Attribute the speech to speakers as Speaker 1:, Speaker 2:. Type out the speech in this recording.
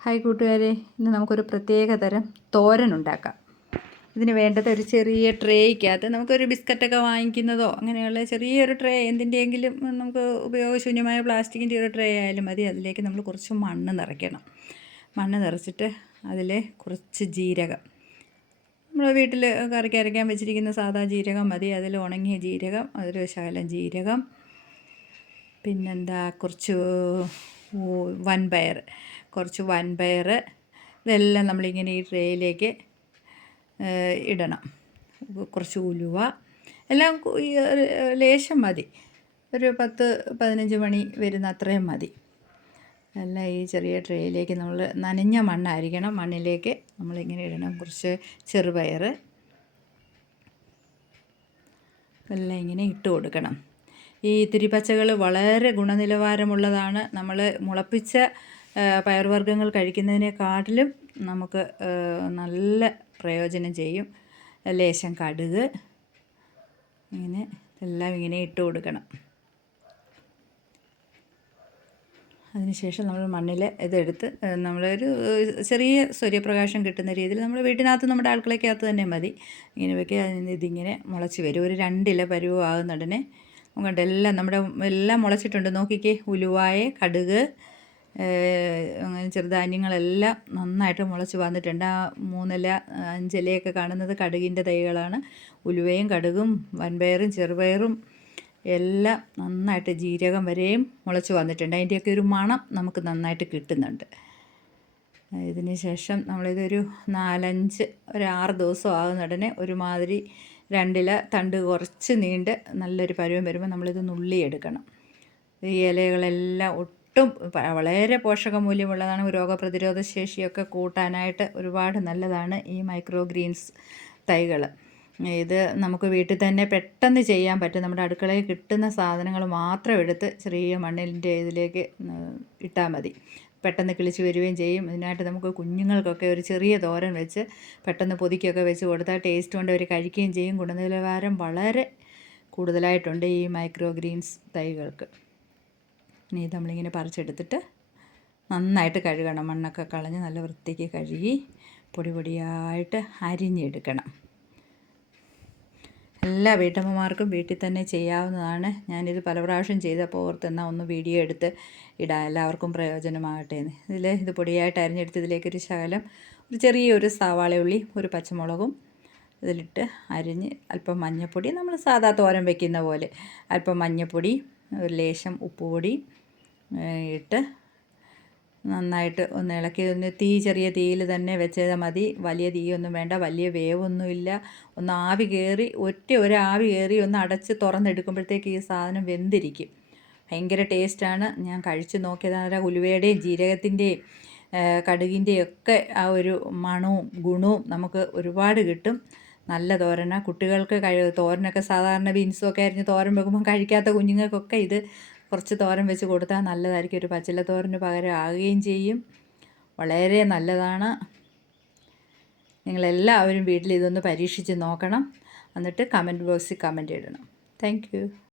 Speaker 1: Hi കൂട്ടുകാരെ ഇന്ന് നമുക്കൊരു പ്രത്യേക തരം തോരൻ ഉണ്ടാക്കാം. ഇതിന് വേണ്ടത് ഒരു ചെറിയ ട്രേയ്ക്കകത്ത് നമുക്കൊരു ബിസ്ക്കറ്റൊക്കെ വാങ്ങിക്കുന്നതോ അങ്ങനെയുള്ള ചെറിയൊരു ട്രേ എന്തിന്റെയെങ്കിലും നമുക്ക് ഉപയോഗശൂന്യമായ പ്ലാസ്റ്റിക്കിന്റെ ഒരു ട്രേ ആയാലും മതി. അതിലേക്ക് നമ്മൾ കുറച്ച് മണ്ണ് നിറയ്ക്കണം. മണ്ണ് നിറച്ചിട്ട് അതിൽ കുറച്ച് ജീരകം. നമ്മൾ വീട്ടിൽ കറിക്ക് അരയ്ക്കാൻ വെച്ചിരിക്കുന്ന സാധാ ജീരകം മതി. അതിൽ ഉണങ്ങിയ ജീരകം അതൊരു ശകലം ജീരകം പിന്നെന്താ കുറച്ച് വൻപയർ. കുറച്ച് വൻപയർ ഇതെല്ലാം നമ്മളിങ്ങനെ ഈ ട്രേയിലേക്ക് ഇടണം. കുറച്ച് ഉലുവ എല്ലാം ലേശം മതി. ഒരു പത്ത് പതിനഞ്ച് മണി വരുന്ന അത്രയും മതി. എല്ലാം ഈ ചെറിയ ട്രേയിലേക്ക് നമ്മൾ നനഞ്ഞ മണ്ണായിരിക്കണം. മണ്ണിലേക്ക് നമ്മളിങ്ങനെ ഇടണം. കുറച്ച് ചെറുപയർ. എല്ലാം ഇങ്ങനെ ഇട്ട് കൊടുക്കണം. ഈ തിരിപ്പച്ചകൾ വളരെ ഗുണനിലവാരമുള്ളതാണ്. നമ്മൾ മുളപ്പിച്ച പയറുവർഗങ്ങൾ കഴിക്കുന്നതിനെക്കാട്ടിലും നമുക്ക് നല്ല പ്രയോജനം ചെയ്യും. ലേശം കടുക്. ഇങ്ങനെ എല്ലാം ഇങ്ങനെ ഇട്ട് കൊടുക്കണം. അതിനുശേഷം നമ്മൾ മണ്ണിൽ ഇതെടുത്ത് നമ്മളൊരു ചെറിയ സൂര്യപ്രകാശം കിട്ടുന്ന രീതിയിൽ നമ്മൾ വീട്ടിനകത്ത് നമ്മുടെ അടുക്കളയ്ക്കകത്ത് തന്നെ മതി. ഇങ്ങനെ വെക്കുക ഇതിങ്ങനെ മുളച്ച് വരും. ഒരു രണ്ടില പരുവാകുന്നുടനെ കണ്ട് എല്ലാം നമ്മുടെ എല്ലാം മുളച്ചിട്ടുണ്ട്. നോക്കിക്കേ ഉലുവായ കടുക് അങ്ങനെ ചെറുധാന്യങ്ങളെല്ലാം നന്നായിട്ട് മുളച്ച് വന്നിട്ടുണ്ട് ആ മൂന്നില അഞ്ചിലയൊക്കെ കാണുന്നത് കടുകിന്റെ തൈകളാണ്. ഉലുവയും കടുകും വൻപയറും ചെറുപയറും എല്ലാം നന്നായിട്ട് ജീരകം വരെയും മുളച്ച് വന്നിട്ടുണ്ട് അതിന്റെയൊക്കെ ഒരു മണം നമുക്ക് നന്നായിട്ട് കിട്ടുന്നുണ്ട്. ഇതിന് ശേഷം നമ്മളിതൊരു നാലഞ്ച് ഒരു ആറ് ദിവസം ആകുന്നുടനെ ഒരുമാതിരി രണ്ടില തണ്ട് കുറച്ച് നീണ്ട് നല്ലൊരു പരുവം വരുമ്പോൾ നമ്മളിത് നുള്ളിയെടുക്കണം. ഈ ഇലകളെല്ലാം ഒട്ടും വളരെ പോഷകമൂല്യമുള്ളതാണ് രോഗപ്രതിരോധ ശേഷിയൊക്കെ കൂട്ടാനായിട്ട് ഒരുപാട് നല്ലതാണ് ഈ മൈക്രോ ഗ്രീൻസ് തൈകൾ ഇത് നമുക്ക് വീട്ടിൽ തന്നെ പെട്ടെന്ന് ചെയ്യാൻ പറ്റും. നമ്മുടെ അടുക്കളയിൽ കിട്ടുന്ന സാധനങ്ങൾ മാത്രം എടുത്ത് ചെറിയ മണ്ണിന്റെ ഇതിലേക്ക് ഇട്ടാൽ മതി. പെട്ടെന്ന് കിളിച്ച് വരികയും ചെയ്യും. ഇതിനായിട്ട് നമുക്ക് കുഞ്ഞുങ്ങൾക്കൊക്കെ ഒരു ചെറിയ തോരൻ വെച്ച് പെട്ടെന്ന് പൊതിക്കൊക്കെ വെച്ച് കൊടുത്താൽ ടേസ്റ്റ് കൊണ്ട് അവർ കഴിക്കുകയും ചെയ്യും. ഗുണനിലവാരം വളരെ കൂടുതലായിട്ടുണ്ട് ഈ മൈക്രോ ഗ്രീൻസ് തൈകൾക്ക്. ഇനി നമ്മളിങ്ങനെ പറിച്ചെടുത്തിട്ട് നന്നായിട്ട് കഴുകണം. മണ്ണൊക്കെ കളഞ്ഞ് നല്ല വൃത്തിക്ക് കഴുകി പൊടി പൊടിയായിട്ട് അരിഞ്ഞെടുക്കണം. എല്ലാ വീട്ടമ്മമാർക്കും വീട്ടിൽ തന്നെ ചെയ്യാവുന്നതാണ്. ഞാനിത് പല പ്രാവശ്യം ചെയ്തപ്പോൾ ഓർത്തെന്നാൽ ഒന്ന് വീഡിയോ എടുത്ത് ഇടാം എല്ലാവർക്കും പ്രയോജനമാകട്ടെ എന്ന്. ഇതിൽ ഇത് പൊടിയായിട്ട് അരിഞ്ഞെടുത്ത് ഇതിലേക്കൊരു ശകലം ഒരു ചെറിയൊരു സവാള ഉള്ളി ഒരു പച്ചമുളകും ഇതിലിട്ട് അരിഞ്ഞ് അല്പം മഞ്ഞൾപ്പൊടി നമ്മൾ സാധാ തോരൻ വയ്ക്കുന്ന പോലെ അല്പം മഞ്ഞൾപ്പൊടി ഒരു ലേശം ഉപ്പുപൊടി ഇട്ട് നന്നായിട്ട് ഒന്ന് ഇളക്കി. ഒന്ന് തീ ചെറിയ തീയിൽ തന്നെ വെച്ചാൽ മതി. വലിയ തീയൊന്നും വേണ്ട വലിയ വേവൊന്നുമില്ല. ഒന്ന് ആവി കയറി ഒറ്റ ഒരു ആവി കയറി ഒന്ന് അടച്ച് തുറന്നെടുക്കുമ്പോഴത്തേക്ക് ഈ സാധനം വെന്തിരിക്കും. ഭയങ്കര ടേസ്റ്റാണ്. ഞാൻ കഴിച്ച് നോക്കിയതാണ് ഉലുവയുടെയും ജീരകത്തിന്റെയും കടുകിന്റെയും ഒക്കെ ആ ഒരു മണവും ഗുണവും നമുക്ക് ഒരുപാട് കിട്ടും. നല്ല തോരന. കുട്ടികൾക്ക് കഴി തോരനൊക്കെ സാധാരണ ബീൻസൊക്കെ അരിഞ്ഞ് തോരൻ വെക്കുമ്പോൾ കഴിക്കാത്ത കുഞ്ഞുങ്ങൾക്കൊക്കെ ഇത് കുറച്ച് തോരൻ വെച്ച് കൊടുത്താൽ നല്ലതായിരിക്കും. ഒരു പച്ചില തോരന് പകരം ആകുകയും ചെയ്യും. വളരെ നല്ലതാണ്. നിങ്ങളെല്ലാവരും വീട്ടിൽ ഇതൊന്ന് പരീക്ഷിച്ച് നോക്കണം. എന്നിട്ട് കമന്റ് ബോക്സിൽ കമന്റ് ഇടണം. താങ്ക്